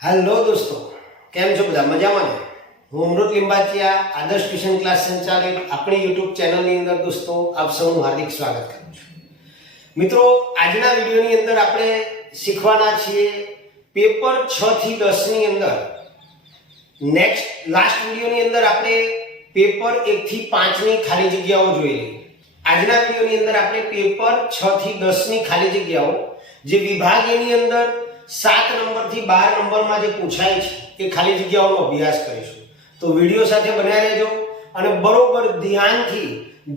Hello દોસ્તો, કેમ છો બધા? મજામાં ને? હું અમૃત લિંબાચિયા, આદર્શ ટ્યુશન ક્લાસ સંચાલિત આપણી યુટ્યુબ ચેનલની અંદર દોસ્તો આપ સૌનું હાર્દિક સ્વાગત કરું છું. મિત્રો, આજના વિડીયોની અંદર આપણે શીખવાના છીએ પેપર 6 થી 10 ની અંદર. લાસ્ટ વિડીયોની અંદર આપણે પેપર 1 થી 5 ની ખાલી જગ્યાઓ જોઈ લીધી. આજના વિડીયોની અંદર આપણે પેપર 6 થી 10 ની ખાલી જગ્યાઓ જે વિભાગ એની અંદર 7 નંબર થી 12 નંબરમાં જે પૂછાય છે એ ખાલી જગ્યાઓનો અભ્યાસ કરીશું. તો વિડિયો સાથે બન્યા રહેજો અને બરોબર ધ્યાનથી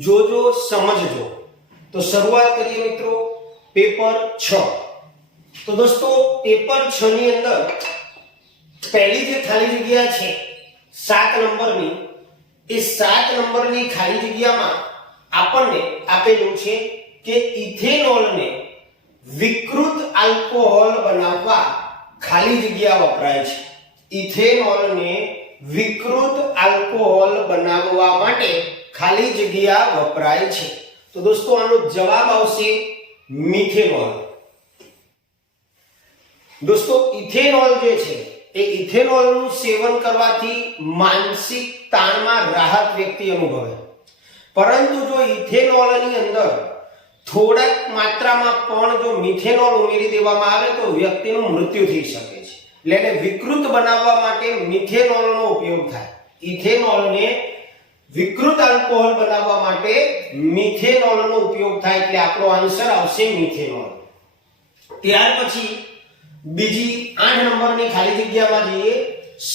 જોજો, સમજજો. તો શરૂઆત કરીએ મિત્રો પેપર 6. તો દોસ્તો પેપર 6 ની અંદર પહેલી જે ખાલી જગ્યા છે 7 નંબરની, એ 7 નંબરની ખાલી જગ્યામાં આપણને આપેલું છે કે ઇથેનોલને વિકૃત આલ્કોહોલ બનાવવા ખાલી જગ્યા વપરાય છે. ઇથેનોલને વિકૃત આલ્કોહોલ બનાવવા માટે ખાલી જગ્યા વપરાય છે. તો દોસ્તો આનો જવાબ આવશે મિથેનોલ. દોસ્તો ઇથેનોલ જે છે એ ઇથેનોલનું સેવન કરવાથી માનસિક તાણમાં રાહત વ્યક્તિ અનુભવે, પરંતુ જો ઇથેનોલની અંદર થોડાક માત્રામાં પણ જો મિથેનોલ ઉમેરી દેવામાં આવે તો વ્યક્તિનું મૃત્યુ થઈ શકે છે. એટલે એને વિકૃત બનાવવા માટે મિથેનોલનો ઉપયોગ થાય. ઇથેનોલને વિકૃત આલ્કોહોલ બનાવવા માટે મિથેનોલનો ઉપયોગ થાય, એટલે આપણો આન્સર આવશે મિથેનોલ. ત્યાર પછી બીજી 8 નંબરની ખાલી જગ્યામાં જઈએ.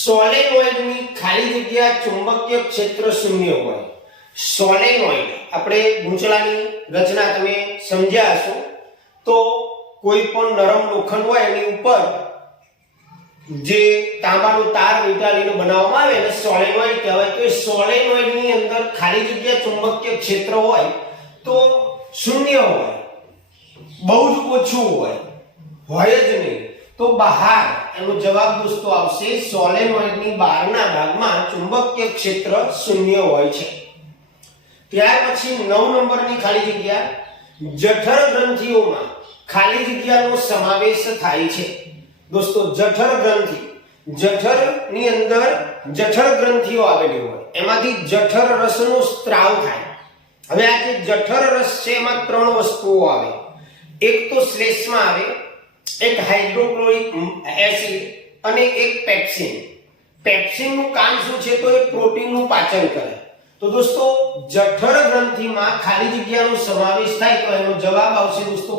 સોલેનોઇડની ખાલી જગ્યા ચુંબકીય ક્ષેત્ર શૂન્ય હોય. સોલેનોઇડ આપણે ગુંચળાની રચના તમે સમજ્યા હશો. તો કોઈ પણ નરમ લોખંડ હોય એની ઉપર જે તાંબાનો તાર વીંટાળીને બનાવવામાં આવે એને સોલેનોઇડ કહેવાય. તો એ સોલેનોઇડની અંદર ખાલી જગ્યા ચુંબકીય ક્ષેત્ર હોય તો શૂન્ય હોય, બહુ જ ઓછું હોય જ નહીં. તો બહાર એનો જવાબ દોસ્તો આવશે સોલેનોઇડની બહારના ભાગમાં ચુંબકીય ક્ષેત્ર શૂન્ય હોય છે. ત્યાર પછી 9 નંબરની ખાલી જગ્યા જઠર ગ્રંથિઓમાં ખાલી જગ્યાનો સમાવેશ થાય છે. દોસ્તો જઠર ગ્રંથિ, જઠરની અંદર જઠર ગ્રંથિઓ આવેલી હોય, એમાંથી જઠર રસનો સ્ત્રાવ થાય. હવે આ જે જઠર રસ છે એમાં 3 વસ્તુઓ આવે. એક તો શ્લેષ્મા આવે, એક હાઇડ્રોક્લોરિક એસિડ અને એક પેપ્સિન. પેપ્સિનનું કામ શું છે? તો એ પ્રોટીનનું પાચન કરે. તો દોસ્તો જઠર ગ્રંથિમાં ખાલી જગ્યાનો સમાવેશ થાય તો એનો જવાબ આવશે દોસ્તો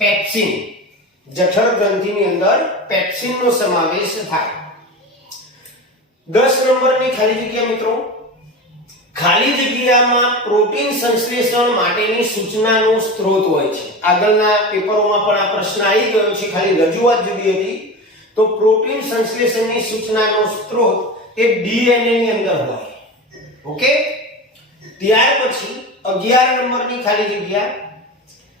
પેપ્સિન. જઠર ગ્રંથિની અંદર પેપ્સિનનો સમાવેશ થાય. 10 નંબરની ખાલી જગ્યા મિત્રો, ખાલી જગ્યામાં પ્રોટીન સંશ્લેષણ માટેની સૂચનાનો સ્ત્રોત હોય છે. આગળના પેપરોમાં પણ આ પ્રશ્ન આવી ગયો છે, ખાલી રજૂઆત જુદી હતી. તો પ્રોટીન સંશ્લેષણની સૂચનાનો સ્ત્રોત એ ડીએનએ ની અંદર હોય. ઓકે. ત્યાર પછી 11 નંબરની ખાલી જગ્યા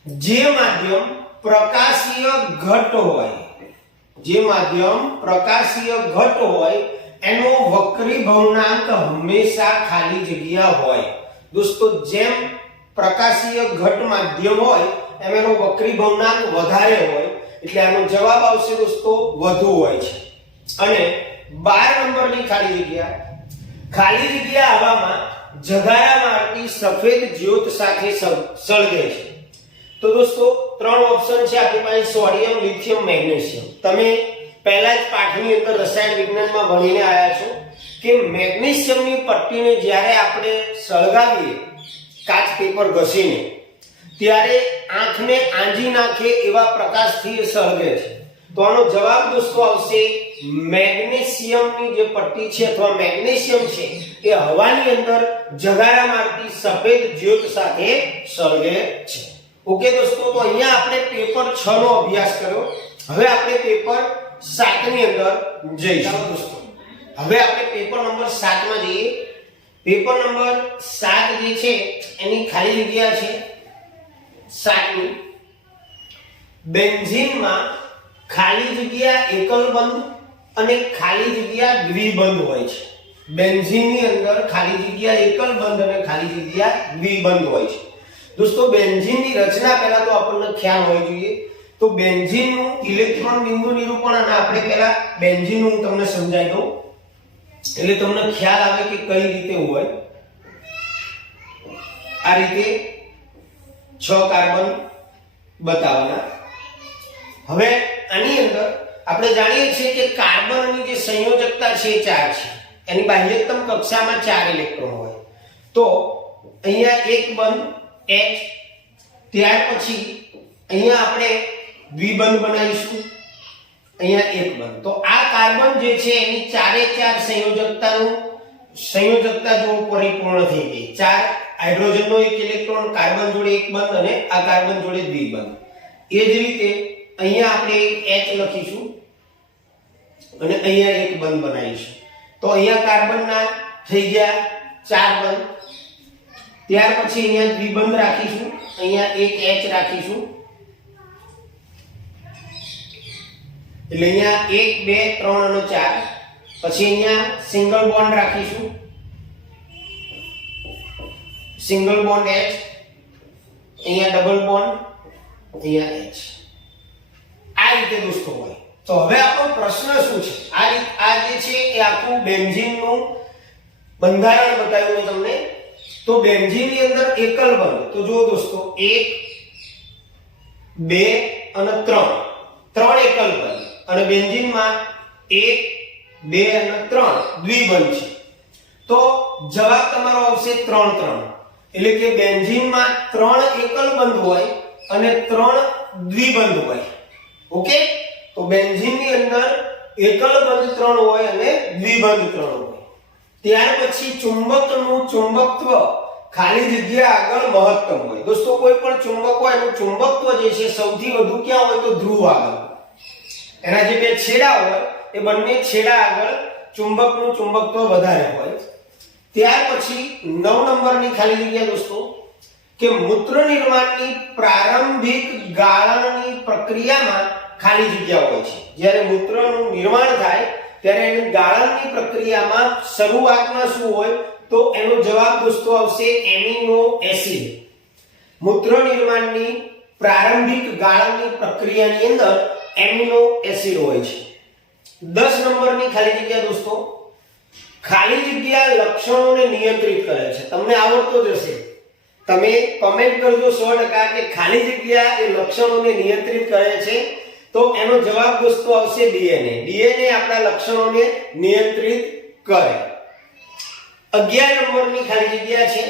જે માધ્યમ પ્રકાશીય ઘટ હોય, જે માધ્યમ પ્રકાશીય ઘટ હોય એનો વક્રીભવનાંક હંમેશા ખાલી જગ્યા હોય. દોસ્તો જેમ પ્રકાશીય ઘટ માધ્યમ હોય એમ એનો વક્રીભવનાંક વધારે હોય, એટલે આનો જવાબ આવશે દોસ્તો વધુ હોય છે. અને 12 નંબરની ખાલી જગ્યા, ખાલી જગ્યા હવામાં જગારા મારતી સફેદ જ્યોત સાથે સળગે છે. તો દોસ્તો 3 ઓપ્શન છે આપણી પાસે: સોડિયમ, લિથિયમ, મેગ્નેશિયમ. તમે પહેલા જ પાઠની અંદર રસાયણ વિજ્ઞાનમાં ભણીને આવ્યા છો કે મેગ્નેશિયમની પટ્ટીને જ્યારે આપણે સળગાવીએ કાચ પેપર ઘસીને, ત્યારે આંખને આંજી નાખે એવા પ્રકાશથી એ સળગે છે. તો આનો જવાબ દોસ્તો આવશે મેગ્નેશિયમની જે પટ્ટી છે અથવા મેગ્નેશિયમ છે એ હવાની અંદર જગારા મારતી સફેદ જ્યોત સાથે સળગે છે. ઓકે દોસ્તો, તો અહીંયા આપણે પેપર 6 નો અભ્યાસ કર્યો. હવે આપણે પેપર 7 ની અંદર જઈશું. દોસ્તો હવે આપણે પેપર નંબર 7 માં જઈએ. પેપર નંબર 7 જે છે એની ખાલી જગ્યા છે 7ની. બેન્ઝીનમાં ખાલી જગ્યા એકલ બંધ અને ખાલી જગ્યા દ્વિબંધ હોય છે. બેન્ઝીનની અંદર ખાલી જગ્યા એકલ બંધ અને ખાલી જગ્યા દ્વિબંધ હોય છે. દોસ્તો બેન્ઝીનની રચના પહેલા તો આપણને ખ્યાલ હોવી જોઈએ. તો તો બેન્ઝીનનું ઇલેક્ટ્રોન બિંદુ નિરૂપણ, અને આપણે પહેલા બેન્ઝીનનું હું તમને સમજાવી દઉં એટલે તમને ખ્યાલ આવે કે કઈ રીતે હોય. આ રીતે 6 કાર્બન બતાવવાના. હવે આની અંદર આપણે જાણીએ છીએ કે કાર્બનની જે સંયોજકતા છે એ 4 છે. એની બાહ્યતમ કક્ષામાં 4 ઇલેક્ટ્રોન હોય. તો અહીંયા એક બંધ H, ત્યાર પછી અહીંયા આપણે દ્વિબંધ બનાવીશું, અહીંયા એક બંધ. તો આ કાર્બન જે છે એની 4 સંયોજકતા જો પરિપૂર્ણ થઈ ગઈ. 4 હાઇડ્રોજનનો એક ઇલેક્ટ્રોન, કાર્બન જોડે એક બંધ અને આ કાર્બન જોડે દ્વિબંધ. એ જ રીતે અહીંયા આપણે એક H લખીશું અને અહીંયા એક બંધ બનાવીશું. તો અહીંયા કાર્બનના થઈ ગયા 4 બંધ. ત્યાર પછી અહીંયા દ્વિબંધ રાખીશું, અહીંયા એક H રાખીશું, એટલે અહીંયા 1 2 3 અને 4. પછી અહીંયા સિંગલ બોન્ડ રાખીશું, સિંગલ બોન્ડ H, અહીંયા ડબલ બોન્ડ, અહીંયા H. આ રીતે દોસ્તો હોય. તો હવે આપણો પ્રશ્ન શું છે? આ જે છે એ આખું બેન્ઝીનનું બંધારણ બતાવ્યું મેં તમને. તો બેન્ઝીનની અંદર એકલ બંધ, તો જુઓ દોસ્તો 1 2 અને 3 એકલ બંધ, અને બેન્ઝીનમાં 1 2 અને 3 દ્વિબંધ છે. તો જવાબ તમારો આવશે 3 3. એટલે કે બેન્ઝીનમાં 3 એકલ બંધ હોય અને 3 દ્વિબંધ હોય. ઓકે, તો બેન્ઝીનની અંદર એકલ બંધ 3 હોય અને દ્વિબંધ 3 હોય. ત્યાર પછી ચુંબકનું ચુંબકત્વ ખાલી જગ્યા આગળ મહત્તમ હોય. દોસ્તો કોઈ પણ ચુંબક હોય એનું ચુંબકત્વ જે છે સૌથી વધુ ક્યાં હોય? તો ધ્રુવ આગળ. એના જે બે છેડા હોય એ બંને છેડા આગળ ચુંબકનું ચુંબકત્વ વધારે હોય. ત્યાર પછી 9 નંબરની ખાલી જગ્યા દોસ્તો કે મૂત્ર નિર્માણની પ્રારંભિક ગાળણની પ્રક્રિયામાં ખાલી જગ્યા હોય છે. જ્યારે મૂત્રનું નિર્માણ થાય ત્યારે એની ગાળણની પ્રક્રિયામાં શરૂઆતમાં શું હોય? તો એનો જવાબ દોસ્તો આવશે એમિનો એસિડ. મૂત્ર નિર્માણની પ્રારંભિક ગાળણની પ્રક્રિયાની અંદર એમિનો એસિડ હોય છે. 10 નંબરની ખાલી જગ્યા દોસ્તો ખાલી જગ્યા લક્ષણોને નિયંત્રિત કરે છે. તમને આવડતો જ હશે, તમે કમેન્ટ કરજો 100% કે ખાલી જગ્યા એ લક્ષણોને નિયંત્રિત કરે છે. તો એનો જવાબ દોસ્તો આવશે ડીએનએ. ડીએનએ આપણા લક્ષણોને નિયંત્રિત કરે. 11 નંબરની ખાલી જગ્યા છે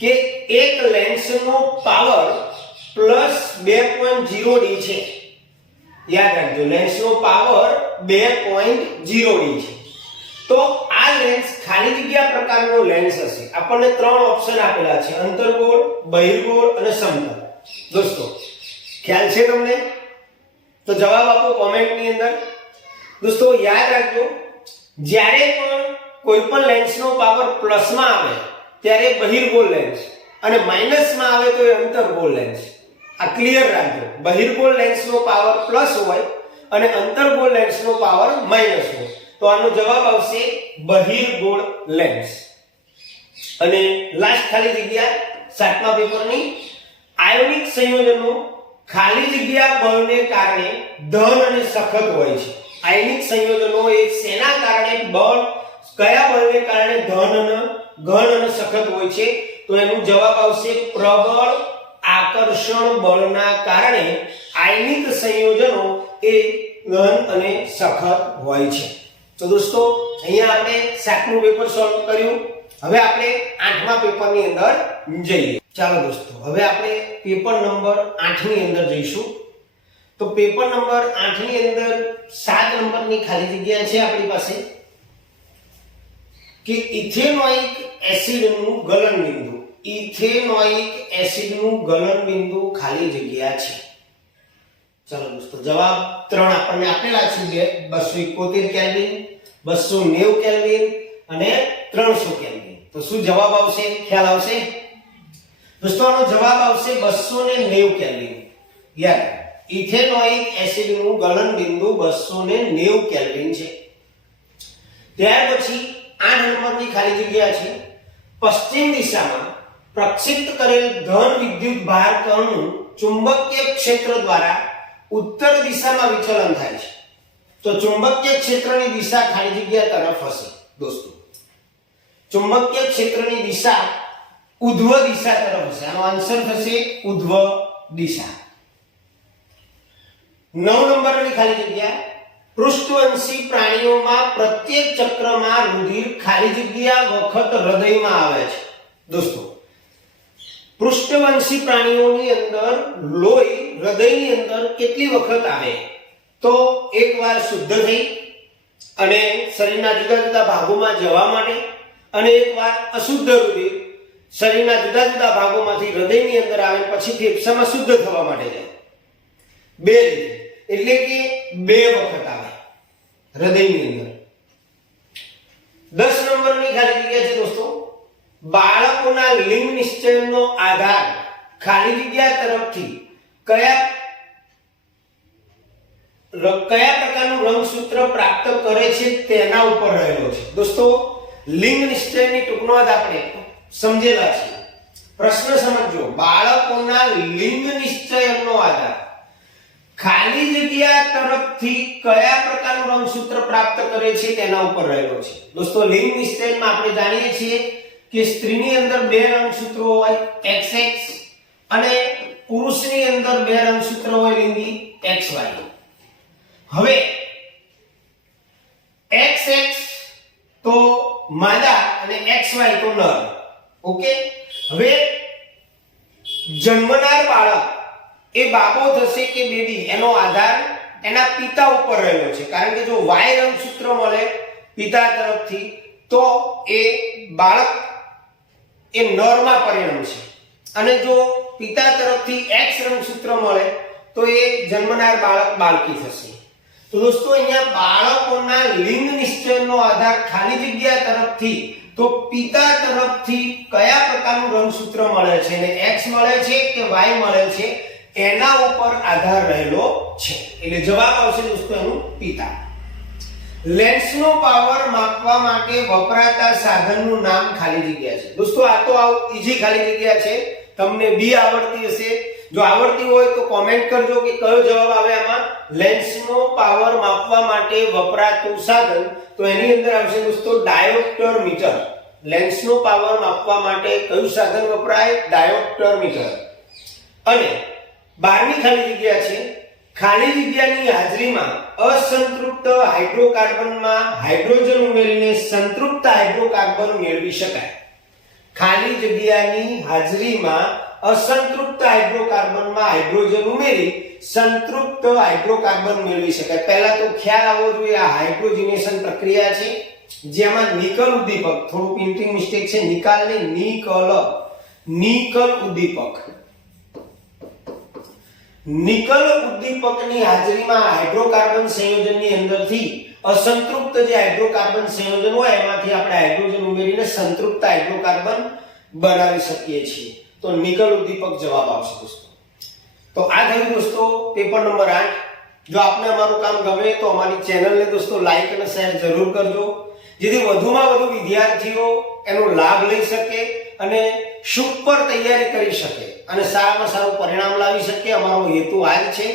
કે એક લેન્સનો પાવર +2.0D છે. યાદ રાખજો, લેન્સનો પાવર 2.0D છે. તો આ લેન્સ ખાલી જગ્યા પ્રકારનો લેન્સ હશે. આપણને 3 ઓપ્શન આપેલા છે: અંતર્ગોળ, બહિર્ગોળ અને સમતલ. દોસ્તો ખ્યાલ છે તમને? તો જવાબ આપો કોમેન્ટની અંદર. દોસ્તો યાદ રાખજો, જ્યારે પણ કોઈ પણ લેન્સનો પાવર પ્લસમાં આવે ત્યારે બહિર્ગોળ લેન્સ, અને માઈનસમાં આવે તો એ અંતર્ગોળ લેન્સ. આ ક્લિયર રાખજો. બહિર્ગોળ લેન્સનો પાવર પ્લસ હોય અને અંતર્ગોળ લેન્સનો પાવર માઈનસ હોય. તો આનો જવાબ આવશે બહિર્ગોળ લેન્સ. અને લાસ્ટ ખાલી જગ્યા 7મા પેપરની આયોનિક સંયોજનો ખાલી જગ્યા બળને કારણે ધન અને સખત હોય છે. આયનિક સંયોજનો એ શેના કારણે બળ, કયા બળને કારણે ઘન અને સખત હોય છે? તો એનો જવાબ આવશે પ્રબળ આકર્ષણ બળના કારણે આયનિક સંયોજનો એ ઘન અને સખત હોય છે. તો દોસ્તો અહીંયા આપણે 7મું પેપર સોલ્વ કર્યું. હવે આપણે 8મા પેપરની અંદર જઈએ. ચાલો દોસ્તો, હવે આપણે પેપર નંબર 8 ની અંદર જઈશું. તો પેપર નંબર 8 ની અંદર 7 નંબરની ખાલી જગ્યા છે આપણી પાસે કે ઇથેનોઇક એસિડનું ગલનબિંદુ. ઇથેનોઇક એસિડનું ગલનબિંદુ ખાલી જગ્યા છે. ચાલો દોસ્તો, જવાબ 3 આપણને આપેલા છે: 271 કેલ્વિન, 290 કેલ્વિન અને 300 કેલ્વિન. તો શું જવાબ આવશે? ખ્યાલ આવશે દોસ્તો? આનો જવાબ આવશે 290 કેલ્વિન. યાર, ઇથેનોઇક એસિડનું ગલનબિંદુ 290 કેલ્વિન છે. ત્યાર પછી 8 નંબરની ખાલી જગ્યા છે: પશ્ચિમ દિશામાં પ્રક્ષિપ્ત કરેલ ધન વિદ્યુત ભાર કણનું ચુંબકીય ક્ષેત્ર દ્વારા ઉત્તર દિશામાં વિચલન થાય છે તો ચુંબકીય ક્ષેત્રની દિશા ખાલી જગ્યા તરફ હશે દોસ્તો. ચુંબકીય ક્ષેત્રની દિશા ઉધ્વ દિશા તરફ હશે. આનો આન્સર થશે ઉધ્વ દિશા. 9 નંબરની ખાલી જગ્યા પૃષ્ઠવંશી પ્રાણીઓમાં પ્રત્યેક ચક્રમાં રુધિર ખાલી જગ્યા વખત હૃદયમાં આવે છે દોસ્તો. પૃષ્ઠવંશી પ્રાણીઓની અંદર લોહી હૃદયની અંદર કેટલી વખત આવે તો એકવાર શુદ્ધ થઈ અને શરીરના જુદા જુદા ભાગોમાં જવા માટે અને એકવાર અશુદ્ધ રુધિર શરીરના જુદા જુદા ભાગોમાંથી હૃદયની અંદર આવે પછી ફેફસામાં શુદ્ધ થવા માટે જાય. બે રીતે એટલે કે 2 વખત આવે હૃદયની અંદર. 10 નંબરની ખાલી જગ્યા છે દોસ્તો બાળકોના લિંગ નિશ્ચયનો આધાર ખાલી જગ્યા તરફથી કયા પ્રકારનું રંગસૂત્ર પ્રાપ્ત કરે છે તેના ઉપર રહેલો છે દોસ્તો. લિંગ નિશ્ચયની ટૂંકનોંધ આપણે સમજેલા છે. પ્રશ્ન સમજો. બાળકોના લિંગ નિશ્ચયનો આધાર ખાલી જગ્યા તરફથી કયા પ્રકારનું રંગસૂત્ર પ્રાપ્ત કરે છે તેના ઉપર રહેલો છે દોસ્તો. લિંગ નિશ્ચયમાં આપણે જાણીએ છીએ કે સ્ત્રીની અંદર 2 રંગસૂત્રો હોય XX અને પુરુષની અંદર 2 રંગસૂત્રો હોય લિંગી XY. હવે XX તો માદા અને XY તો નર. ઓકે. હવે જન્મનાર બાળક એ બાબો થશે કે બેબી એનો આધાર એના પિતા ઉપર રહેલો છે. કારણ કે જો Y રંગસૂત્ર મળે પિતા તરફથી તો એ બાળક એ નરમાં પરિણમશે અને જો પિતા તરફથી X રંગસૂત્ર મળે તો એ જન્મનાર બાળક બાળકી થશે. તો દોસ્તો અહીંયા બાળકોના લિંગ નિશ્ચયનો આધાર ખાલી જગ્યા તરફથી તો પિતા તરફથી કયા પ્રકારનું રંગસૂત્ર મળે છે અને X મળે છે કે Y મળે છે એના ઉપર આધાર રહેલો છે. એટલે જવાબ આવશે દોસ્તો એનું પિતા. લેન્સનો પાવર માપવા માટે વપરાતા સાધનનું નામ ખાલી જગ્યા છે દોસ્તો. આ તો ઈઝી ખાલી જગ્યા છે. તમને બી આવડતી હશે. જો આવડતી હોય તો કોમેન્ટ કરજો કે કયો જવાબ આવે આમાં. લેન્સનો પાવર માપવા માટે વપરાતું સાધન તો એની અંદર આવશે દોસ્તો ડાયોપ્ટર મીટર. લેન્સનો પાવર માપવા માટે કયું સાધન વપરાય? Dioptre meter. અને 12મી ખાલી જગ્યા છે ખાલી જગ્યાની હાજરીમાં અસંતૃપ્ત હાઇડ્રોકાર્બનમાં હાઇડ્રોજન ઉમેરીને સંતૃપ્ત હાઇડ્રોકાર્બન મેળવી શકાય. ખાલી જગ્યાની હાજરીમાં અસંતૃપ્ત હાઇડ્રોકાર્બનમાં હાઇડ્રોજન ઉમેરી સંતૃપ્ત હાઇડ્રોકાર્બન મેળવી શકાય. પહેલા તો ખ્યાલ આવવો જોઈએ આ હાઇડ્રોજનેશન પ્રક્રિયા છે જેમાં નિકલ ઉદ્દીપક, થોડું પ્રિન્ટિંગ મિસ્ટેક છે, નિકાલ ને નિકલ ઉદ્દીપક. નિકલ ઉદ્દીપકની હાજરીમાં હાઇડ્રોકાર્બન સંયોજનની અંદરથી અસંતૃપ્ત જે હાઇડ્રોકાર્બન સંયોજન હોય એમાંથી આપણે હાઇડ્રોજન ઉમેરીને સંતૃપ્ત હાઇડ્રોકાર્બન બનાવી શકીએ છીએ. તો નિકલ ઉદ્દીપક જવાબ આવશે દોસ્તો. તો આ થયું દોસ્તો પેપર નંબર 8. જો આપને અમારું કામ ગમે તો અમારી ચેનલને દોસ્તો લાઈક અને શેર જરૂર કરજો જેથી વધુમાં વધુ વિદ્યાર્થીઓ એનો લાભ લઈ શકે અને સુપર તૈયારી કરી શકે અને સારામાં સારું પરિણામ લાવી શકે. અમારો હેતુ આ જ છે.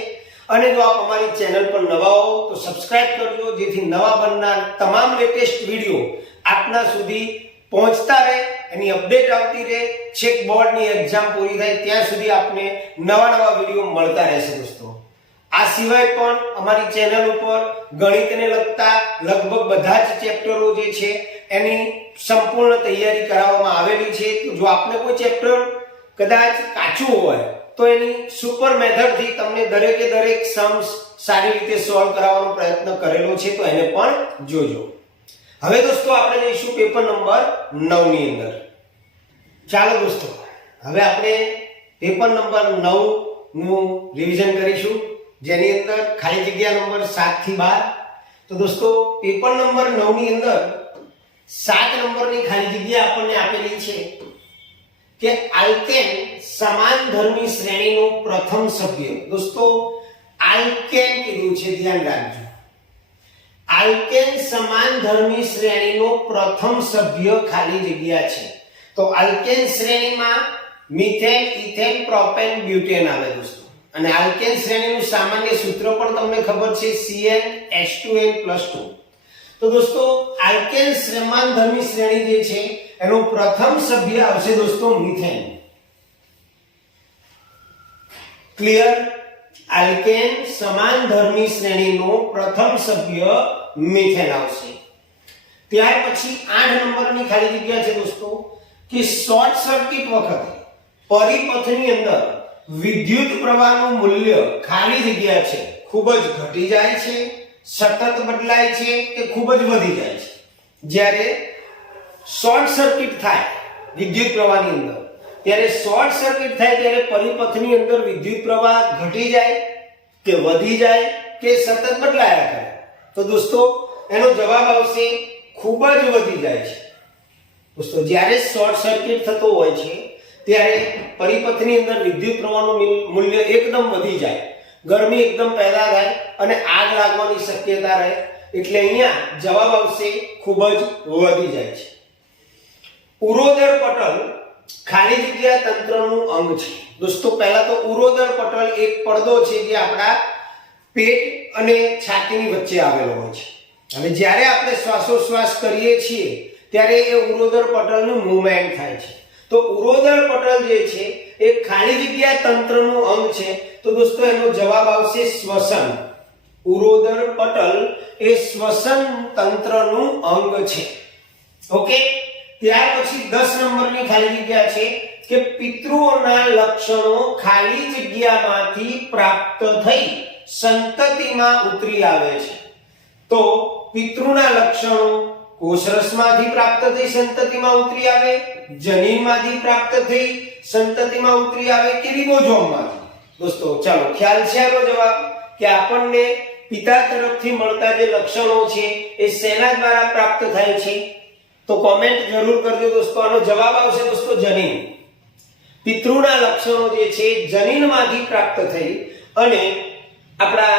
અને જો આપ અમારી ચેનલ પર નવા હો તો સબસ્ક્રાઇબ કરજો જેથી નવા બનનાર તમામ લેટેસ્ટ વિડિયો આપના સુધી પહોંચતા રહે, એની અપડેટ આવતી રહે. છેક બોર્ડની એક્ઝામ પૂરી થાય ત્યાં સુધી આપને નવા વિડિયો મળતા રહેશે દોસ્તો. આ સિવાય પણ અમારી ચેનલ ઉપર ગણિતને લગતા લગભગ બધા જ ચેપ્ટરો જે છે એની સંપૂર્ણ તૈયારી કરાવવામાં આવેલી છે. તો જો આપને કોઈ ચેપ્ટર કદાચ કાચું હોય તો એની સુપર મેથડથી તમને દરેકે દરેક સમ્સ સારી રીતે સોલ્વ કરાવવાનો પ્રયત્ન કરેલો છે તો એને પણ જોજો. હવે દોસ્તો આપણે જઈશું પેપર નંબર 9 ની અંદર. ચાલો દોસ્તો હવે આપણે પેપર નંબર 9 નું રિવિઝન કરીશું જેની અંદર ખાલી જગ્યા નંબર 7 થી 12. તો દોસ્તો પેપર નંબર 9 ની અંદર 7 નંબરની ખાલી જગ્યા આપણને આપેલી છે કે આલ્કેન સમાનધર્મી શ્રેણીનો પ્રથમ સભ્ય. દોસ્તો આલ્કેન કીધું છે, ધ્યાન રાખજો. આલ્કેન સમાનધર્મી શ્રેણીનો પ્રથમ સભ્ય ખાલી જગ્યા છે. તો આલ્કેન શ્રેણીમાં મિથેન, ઇથેન, પ્રોપેન, બ્યુટેન આવે દોસ્તો. અને આલ્કેન શ્રેણીનું સામાન્ય સૂત્ર પણ તમને ખબર છે CnH2n+2. તો દોસ્તો આલ્કેન સમાનધર્મી શ્રેણી જે છે એનું પ્રથમ સભ્ય આવશે દોસ્તો મિથેન. ક્લિયર? આલ્કેન સમાનધર્મી શ્રેણીનો પ્રથમ સભ્ય મિથેન આવશે. ત્યાર પછી 8 નંબરની ખાલી જગ્યા છે દોસ્તો કે શોર્ટ સર્કિટ વખતે પરિપથની અંદર વિદ્યુત પ્રવાહનું મૂલ્ય ખાલી જગ્યા છે ખૂબ જ ઘટી જાય છે, સતત બદલાય છે કે ખૂબ જ વધી જાય છે. જ્યારે શોર્ટ સર્કિટ થાય વિદ્યુત પ્રવાહની અંદર, ત્યારે શોર્ટ સર્કિટ થાય ત્યારે પરિપથની અંદર વિદ્યુત પ્રવાહ ઘટી જાય કે વધી જાય કે સતત બદલાયા કરે. તો દોસ્તો એનો જવાબ આવશે ખૂબ જ વધી જાય છે. દોસ્તો જ્યારે શોર્ટ સર્કિટ થતો હોય છે ત્યારે પરિપથની અંદર વિદ્યુત પ્રવાહનું મૂલ્ય એકદમ વધી જાય, ગરમી એકદમ પેદા થાય અને આગ લાગવાની શક્યતા રહે. એટલે અહીંયા જવાબ આવશે ખૂબ જ વધી જાય છે. ઉરોદર પટલ ખાલી જગ્યા તંત્રનું અંગ છે. દોસ્તો પહેલા તો ઉરોદર પટલ એક પડદો છે જે આપણા પેટ અને છાતીની વચ્ચે આવેલો હોય છે. અને જ્યારે આપણે શ્વાસોશ્વાસ કરીએ છીએ ત્યારે એ ઉરોદર પટલનું મૂવમેન્ટ થાય છે. તો ઉરોદર પટલ જે છે એ ખાલી જગ્યા તંત્રનું અંગ છે. તો દોસ્તો એનો જવાબ આવશે શ્વસન. ઉરોદર પટલ એ શ્વસન તંત્રનું અંગ છે. ઓકે. ત્યાર પછી 10 નંબરની ખાલી જગ્યા છે કે પિતૃઓના લક્ષણો ખાલી જગ્યામાંથી પ્રાપ્ત થઈ સંતતિમાં ઉતરી આવે છે. તો પિતૃના લક્ષણો કોષરસમાંથી પ્રાપ્ત થઈ સંતતિમાં ઉતરી આવે, જનીનમાંથી પ્રાપ્ત થઈ સંતતિમાં ઉતરી આવે કે રિબોઝોમમાંથી? દોસ્તો ચાલો ખ્યાલ છે આનો જવાબ કે આપણને પિતા તરફથી મળતા જે લક્ષણો છે એ શેના દ્વારા પ્રાપ્ત થાય છે? તો કોમેન્ટ જરૂર કરજો દોસ્તો. આનો જવાબ આવશે દોસ્તો જનીન. પિતૃના લક્ષણો જે છે જનીનમાંથી પ્રાપ્ત થઈ અને આપણા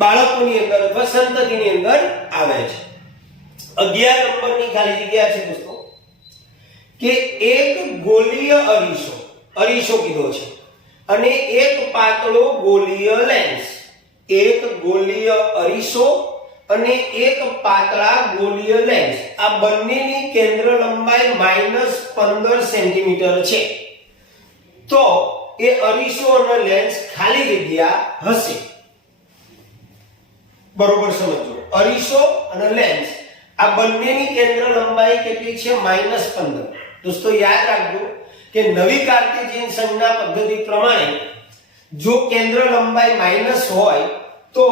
બાળકોની અંદર અથવા સંતતિની અંદર આવે છે. 11 નંબરની ખાલી જગ્યા છે દોસ્તો કે એક ગોલીય અરીસો કીધો છે અને એક પાતળો ગોલીય લેન્સ. એક ગોલીય અરીસો અને એક પાતળા ગોલીય લેન્સ, આ બંનેની કેન્દ્ર લંબાઈ -15 સેન્ટીમીટર છે. તો એ અરીસો અને લેન્સ ખાલી જગ્યા હશે. બરોબર સમજો. અરીસો અને લેન્સ આ બંનેની કેન્દ્ર લંબાઈ કેટલી છે? -15. દોસ્તો યાદ રાખજો કે નવી કાર્ટેશિયન સંજ્ઞા પદ્ધતિ પ્રમાણે જો કેન્દ્ર લંબાઈ માઈનસ હોય તો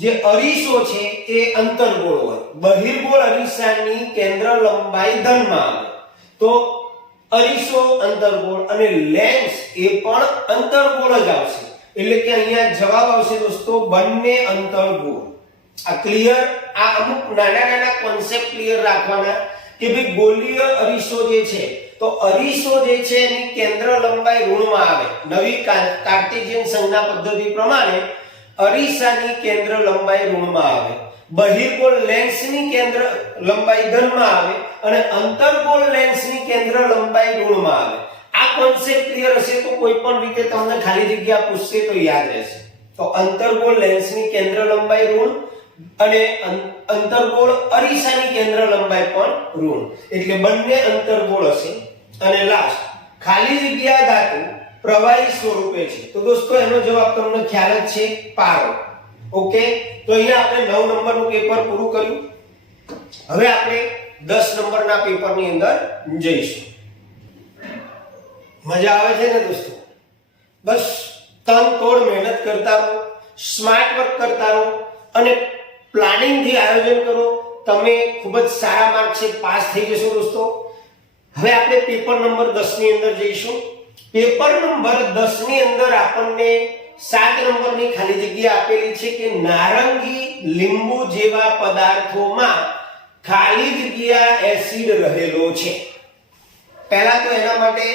જે અરીસો છે એ અંતર્ગોળ હોય. બહિર્ગોળ અરીસાની કેન્દ્ર લંબાઈ ધનમાં આવે તો અરીસો અંતર્ગોળ અને લેન્સ એ પણ અંતર્ગોળ જ આવશે. એટલે કે અહીંયા જવાબ આવશે દોસ્તો બંને અંતર્ગોળ. આ ક્લિયર? આ અમુક નાના કોન્સેપ્ટ ક્લિયર રાખવાના કે ભાઈ ગોલીય અરીસો જે છે તો અરીસો જે છે એની કેન્દ્ર લંબાઈ ઋણમાં આવે. નવી કાર્ટેશિયન સંજ્ઞા પદ્ધતિ પ્રમાણે અરીસાની કેન્દ્ર લંબાઈ ઋણમાં આવે, બહિર્ગોળ લેન્સની કેન્દ્ર લંબાઈ ધનમાં આવે અને અંતર્ગોળ લેન્સની કેન્દ્ર લંબાઈ ઋણમાં આવે. આ કોન્સેપ્ટ ક્લિયર હશે તો કોઈ પણ રીતે તમને ખાલી જગ્યા પૂછશે તો યાદ રહેશે. તો અંતર્ગોળ લેન્સની કેન્દ્ર લંબાઈ ઋણ અને અંતર્ગોળ અરીસાની કેન્દ્ર લંબાઈ પણ ઋણ, એટલે બંને અંતર્ગોળ હશે. અને લાસ્ટ ખાલી જગ્યા ધાતુ પ્રવાહી સ્વરૂપે છે. તો દોસ્તો એનો જવાબ તમને ખ્યાલ જ છે, પારો. ઓકે. તો અહીંયા આપણે 9 નંબરનું પેપર પૂરું કર્યું. હવે આપણે 10 નંબરના પેપરની અંદર જઈશું. મજા આવે છે ને દોસ્તો? બસ તન તોડ મહેનત કરતા રહો, સ્માર્ટ વર્ક કરતા રહો અને પ્લાનિંગ થી આયોજન કરો. તમે ખૂબ જ સારા માર્ક્સે પાસ થઈ જશો દોસ્તો. હવે આપણે પેપર નંબર 10 ની અંદર જઈશું. પેપર નંબર 10 ની અંદર આપણને 7 નંબરની ખાલી જગ્યા આપેલી છે કે નારંગી, લીંબુ જેવા પદાર્થોમાં ખાલી જગ્યા એસિડ રહેલો છે. પહેલા તો એના માટે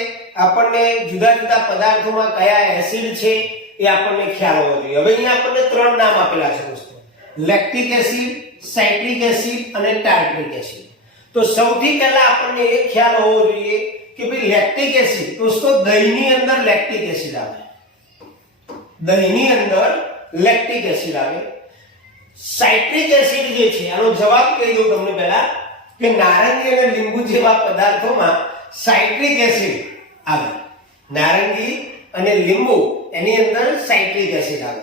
આપણને જુદા જુદા પદાર્થોમાં કયા એસિડ છે એ આપણને ખ્યાલ હોવો જોઈએ. હવે અહીંયા આપણને 3 નામ આપેલા છે દોસ્તો: લેક્ટિક એસિડ, સાઇટ્રિક એસિડ અને ટાર્ટ્રિક એસિડ. તો સૌથી પહેલા આપણને એ ખ્યાલ હોવો જોઈએ કે ભાઈ લેક્ટિક એસિડ, દોસ્તો દહીંની અંદર લેક્ટિક એસિડ આવે. દહીંની અંદર લેક્ટિક એસિડ આવે. સાઇટ્રિક એસિડ જે છે આનો જવાબ કહી દઉં તમને પહેલા કે નારંગી અને લીંબુ જેવા પદાર્થોમાં સાઇટ્રિક એસિડ આવે. નારંગી અને લીંબુ એની અંદર સાઇટ્રિક એસિડ આવે.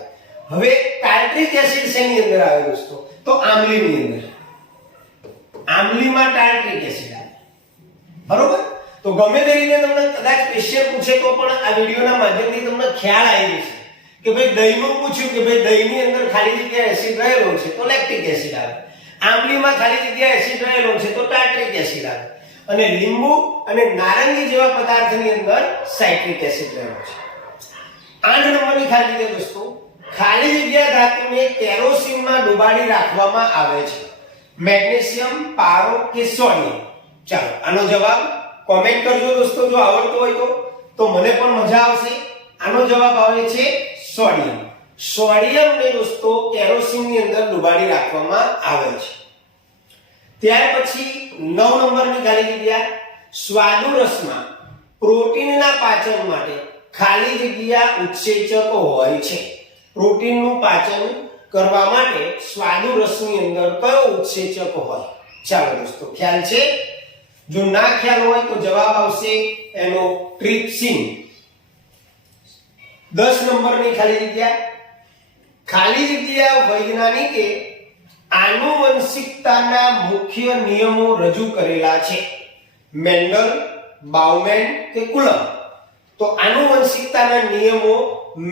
હવે ટાર્ટ્રિક એસિડ શેની અંદર આવે દોસ્તો? તો આંબલીની અંદર. આંબલીમાં ટાર્ટ્રિક એસિડ આવે. બરોબર? તો ગમે તે રીતે તમને કદાચ ક્વેશ્ચન પૂછે તો પણ આ વિડિયોના માધ્યમથી તમને ખ્યાલ આવી જશે કે ભાઈ દહીંનું પૂછ્યું કે ભાઈ દહીંની અંદર ખાલી જગ્યા એસિડ રહેલો છે તો લેક્ટિક એસિડ આવે. આંબલીમાં ખાલી જગ્યા એસિડ રહેલો છે તો ટાર્ટ્રિક એસિડ આવે. અને લીંબુ અને નારંગી જેવા પદાર્થની અંદર સાઇટ્રિક એસિડ રહેલો છે. 8 નંબરની ખાલી જગ્યા દોસ્તો, ખાલી જગ્યા ધાતુને કેરોસીનમાં ડુબાડી રાખવામાં આવે છે. મેગ્નેશિયમ, પારો કે સોડિયમ? ચાલો આનો જવાબ કોમેન્ટ કરજો દોસ્તો, જો આવડતો હોય તો મને પણ મજા આવશે. આનો જવાબ આવે છે સોડિયમ. સોડિયમને દોસ્તો કેરોસીનની અંદર ડુબાડી રાખવામાં આવે છે. ત્યાર પછી 9 નંબરની ખાલી જગ્યા, સ્વાદુ રસમાં પ્રોટીનના પાચન માટે ખાલી જગ્યા ઉત્સેચકો હોય છે. પ્રોટીનનું પાચન કરવા માટે સ્વાદુ રસની અંદર કયો ઉત્સેચક હોય? ચાલો દોસ્તો ખ્યાલ છે? જો ના ખ્યાલ હોય તો જવાબ આવશે એનો ટ્રિપ્સિન. 10 નંબરની ખાલી જગ્યા, ખાલી જગ્યા વૈજ્ઞાનિકે આનુવંશિકતાના મુખ્ય નિયમો રજૂ કરેલા છે. મેન્ડલ, બાઉમેન કે કુલમ? તો આનુવંશિકતાના નિયમો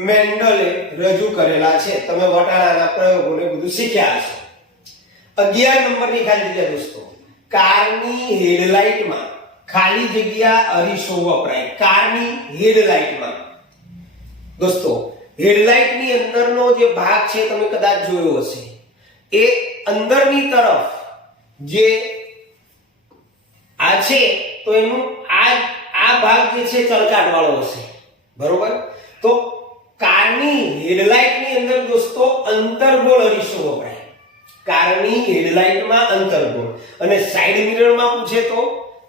મેન્ડલે રજૂ કરેલા છે. તમે વટાણાના પ્રયોગોને બધું શીખ્યા હશો. 11 નંબરની ખાલી જગ્યા દોસ્તો, કારની હેડલાઇટમાં ખાલી જગ્યા અરીસો વપરાય. કારની હેડલાઇટમાં દોસ્તો હેડલાઇટની અંદરનો જે ભાગ છે તમે કદાચ જોયો હશે, એ અંદરની તરફ જે આ છે તો એનું આ ભાગ જે છે ચળકાટ વાળો હશે. બરોબર? તો કારની હેડલાઇટની અંદર દોસ્તો અંતર્ગોળ અરીસો વપરાય. કારની હેડલાઇટમાં અંતર્ગોળ. અને સાઇડ મિરરમાં પૂછે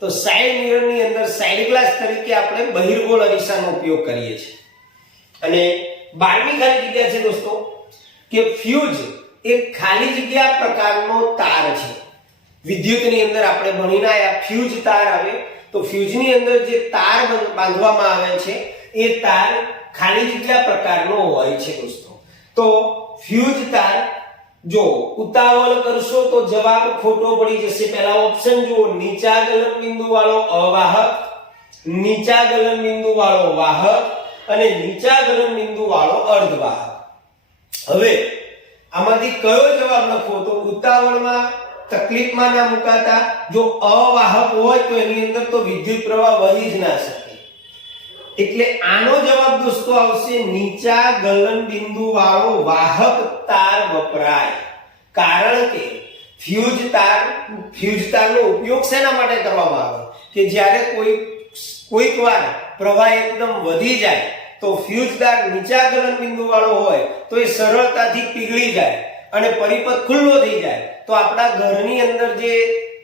તો સાઇડ મિરરની અંદર સાઇડ ગ્લાસ તરીકે આપણે બહિર્ગોળ અરીસાનો ઉપયોગ કરીએ છીએ. અને 12મી ખાલી જગ્યા છે દોસ્તો કે ફ્યુઝ એક ખાલી જગ્યા પ્રકારનો તાર છે. વિદ્યુતની અંદર આપણે ભણીને આયા ફ્યુઝ તાર આવે તો ફ્યુઝની અંદર જે તાર બાંધવામાં આવે છે એ તાર ખાલી જગ્યા પ્રકારનો હોય છે દોસ્તો. તો ફ્યુઝ તાર જો ઉતાવળ કરશો તો જવાબ ખોટો પડી જશે. પહેલા ઓપ્શન જુઓ, નીચા ગલનબિંદુ વાળો અવાહક, નીચા ગલનબિંદુ વાળો વાહક અને નીચા ગલનબિંદુ વાળો અર્ધવાહક. હવે આમાંથી કયો જવાબ લખવો? તો ઉતાવળમાં તકલીફમાં ના મુકાતા, જો અવાહક હોય તો એની અંદર તો વિદ્યુત પ્રવાહ વહી જ ના શકે. એટલે આનો જવાબ દોસ્તો આવશે નીચા ગલનબિંદુ વાળો વાહક તાર વપરાય. કારણ કે ફ્યુઝ તારનો ઉપયોગ શેના માટે કરવામાં આવે? કે જ્યારે કોઈક વાર પ્રવાહ એકદમ વધી જાય તો ફ્યુઝ તાર નીચા ગલનબિંદુ વાળો હોય તો એ સરળતાથી પીગળી જાય અને પરિપથ ખુલ્લો થઈ જાય તો આપણા ઘરની અંદર જે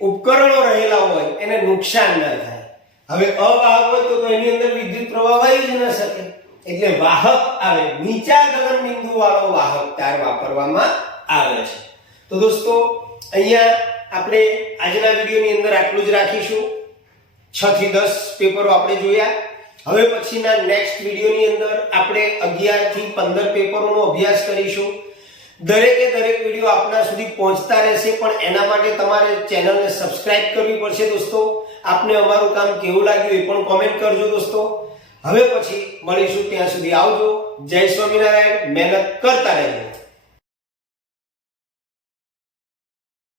ઉપકરણો રહેલા હોય એને નુકસાન ના થાય. હવે અવાહક હોય તો એની અંદર વિદ્યુત પ્રવાહ વહી જ ન શકે. એટલે વાહક આવે, નીચા ગલનબિંદુ વાળો વાહક તાર વાપરવામાં આવે છે. તો દોસ્તો અહીંયા આપણે આજના વિડિયોની અંદર આટલું જ રાખીશું. 6 થી 10 પેપરો આપણે જોયા. હવે પછીના નેક્સ્ટ વિડિયોની અંદર આપણે 11 થી 15 પેપરોનો અભ્યાસ કરીશું. દરેક વિડિયો આપના સુધી પહોંચતા રહેશે, પણ એના માટે તમારે ચેનલને સબસ્ક્રાઇબ કરવી પડશે દોસ્તો. આપને અમારું કામ કેવું લાગ્યું એ પણ કોમેન્ટ કરજો દોસ્તો. હવે પછી મળીશું, ત્યાં સુધી આવજો. જય સ્વામિનારાયણ. મહેનત કરતા રહેજો.